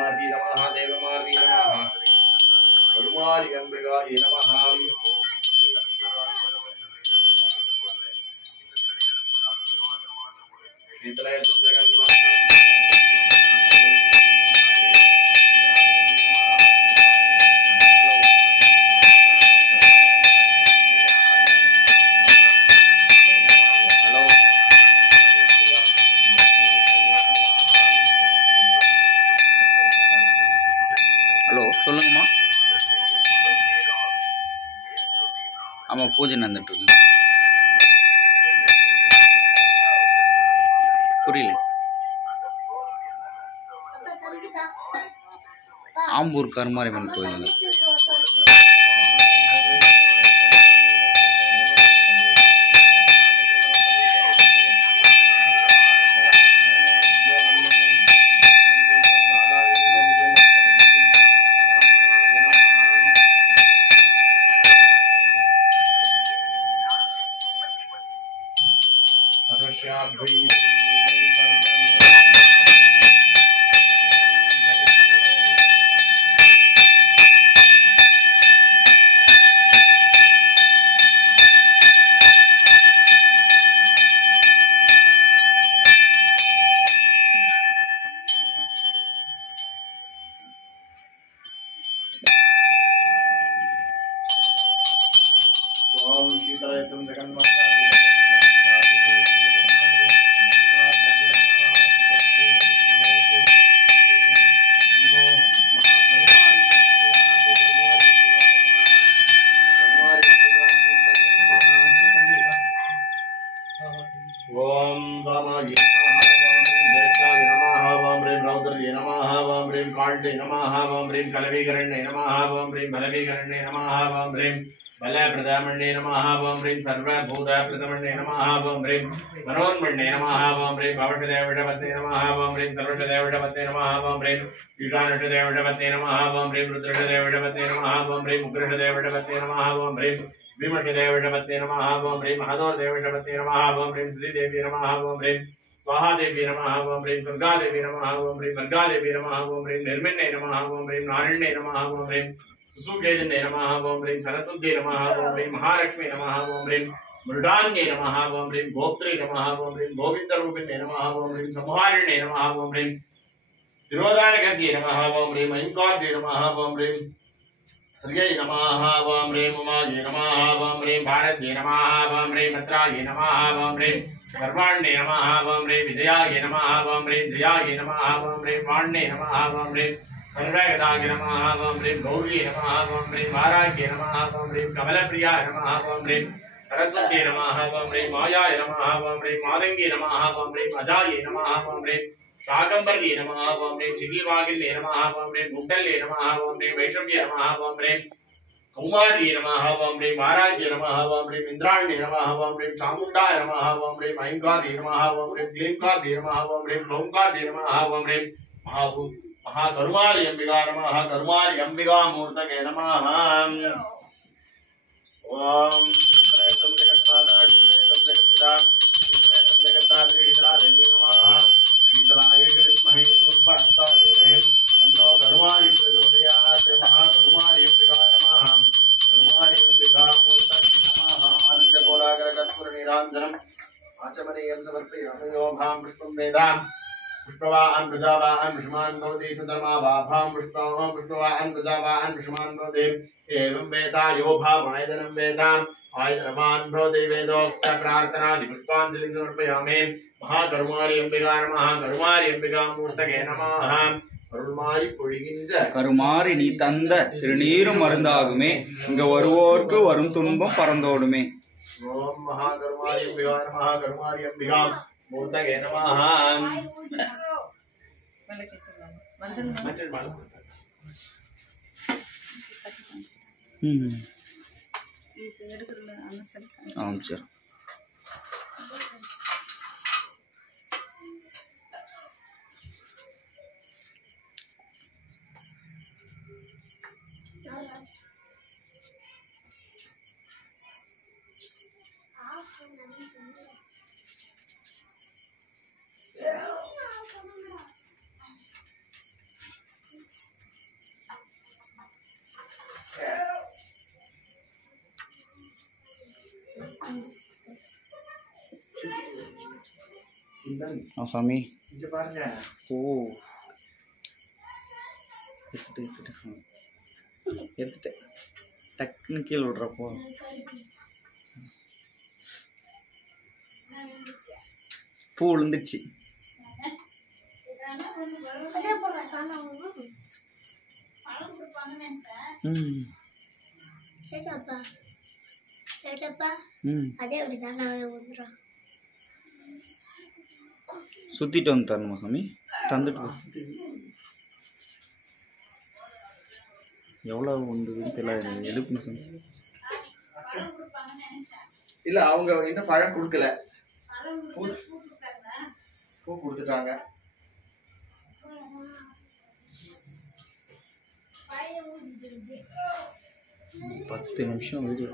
देवमार्गी नमः देवमार्गी नमः करुमारी अंबिकायै नमः शीतलयतु जगन्माता சொல்லுங்கம்மா. ஆமாம், பூஜை நடந்துட்டு இருக்கு. புரியல. ஆம்பூர் கருமாரியம்மன் கோயில். ओम शीतलयतु जगन्माता ओम वामाय नमः वाम ह्रीं ज्येष्ठाय नमः वाम ह्रीं रौद्रये नमः वाम ह्रीं काण्डे नमः वाम ह्रीं कलवीकरण्ये नमः वाम ह्रीं बलवीकरण्ये नमः वाम ह्रीं बलप्रदामण्ये नमः वाम ह्रीं सर्वभूतप्रसमण्ये नमः वाम ह्रीं मनोन्मण्ये नमः वाम ह्रीं भवषदेवषपत्ये नमः वाम ह्रीं सर्वषदेवषपत्ये नमः वाम ह्रीं ईशानषदेवषपत्ये नमः वाम ह्रीं रुद्रषदेवषपत्ये नमः वाम ह्रीं उग्रषदेवषपत्ये नमः वाम ह्रीं विमषदेवषपत्ये नमः वाम ह्रीं महदोर्देवषपत्ये नमः वाम ह्रीं श्रीदेवी नमः वाम ह्रीं स्वाहादेवी नमः वाम ह्रीं दुर्गादेवी नमः वाम ह्रीं भर्गादेवी नमः वाम ह्रीं निर्मिन्ने नमः वाम ह्रीं नारिण्ये नमः वाम ह्रीं सुसुकेजन्ये नमः वाम ह्रीं सरस्वत्यै नमः वाम ह्रीं महालक्ष्मी नमः वाम ह्रीं मृडान्ये नमः वाम ह्रीं गोप्त्रे नमः वाम ह्रीं गोविन्दरूपिण्ये नमः वाम ह्रीं संहारिण्ये नमः वाम ह्रीं तिरोधानगर्गे नमः वाम ह्रीं ऐङ्कार्ये नमः वाम ह्रीं श्रियै नमः वाम ह्रीं उमायै नमः वाम ह्रीं भारत्यै नमः वाम ह्रीं मत्रायै नमः वाम ह्रीं सर्वाण्ये नमः वाम ह्रीं विजयायै नमः वाम ह्रीं जयायै नमः वाम ह्रीं वाण्ये नमः वाम ह्रीं सर्वगदाय नमः वाम ह्रीं गौर्ये नमः वाम ह्रीं वाराग्ये नमः वाम ह्रीं कमलप्रियाय नमः वाम ह्रीं सरस्वत्यै नमः वाम ह्रीं मायाय नमः वाम ह्रीं मादङ्गे नमः वाम ह्रीं अजायै नमः वाम ह्रीं शाकंबर्ये नमः वाम ह्रीं चिकीवागिन्ये नमः वाम ह्रीं गुण्डल्ये नमः वाम ह्रीं वैष्णव्ये नमः वाम ह्रीं कौमार्ये नमः वाम ह्रीं वाराग्ये नमः वाम ह्रीं इन्द्राण्ये नमः वाम ह्रीं चामुण्डाय नमः वाम ह्रीं ऐङ्कार्ये नमः वाम ह्रीं क्लींकार्ये नमः वाम ह्रीं क्लौङ्कार्ये नमः वाम ह्रीं महाकरुमारी अंबिका नमः करुमारी अंबिका मूर्तये नमः ओम शीतलयतु जगन्माता शीतलयतु जगत्पिता शीतलयतु जगन्धात्री शीतलादेवी नमः शीतलाय विद्महे सूर्यस्ताय धीमहि तन्नो करुमारी प्रचोदयात् महाकरुमारी अंबिका नमः करुमारी अंबिका मूर्तये नमः आनंद कोलाग्र कर्पूर नीराञ्जनम् आचमनीयं समर्पयामि योभां पुष्पं वेदां पुष्पवान् प्रजावान् विषमान् भवति सदर्माभां पुष्पवान् पुष्पवान् प्रजावान् विषमान् भवति एवं वेदा यो भावायदनं वेदाम् आयदनवान् भवति वेदोक्त प्रार्थनादि पुष्पाञ्जलिं समर्पयामि महाकरुमारी अंबिका नमः करुमारी अंबिका मूर्तये नमः கருமாரி பொழிகின்ற கருமாரி நீ தந்த திருநீரும் மருந்தாகுமே, இங்க வருவோர்க்கு வரும் துன்பம் பறந்தோடுமே. ஓம் மகாகருமாரி அம்பிகா நமः கருமாரி அம்பிகா மூர்த்தகே நமः. ஆமாம் சார். சாமி. இங்க பாருங்க. ஓ, எடுத்துட்டு சாமி, எடுத்துட்டேன். டக்குன்னு கீழே விட்றப்போ பூ விழுந்துச்சு. சுத்திட்டு வந்து தரணுமா சாமி? தந்துட்டு எவ்வளோ வந்ததுன்னு தெரியல. எதுக்குன்னு சாமி? இல்ல அவங்க இன்னும் பழம் கொடுக்கல. பூ கொடுத்துட்டாங்க. 10 நிமிஷம் வீடியோ.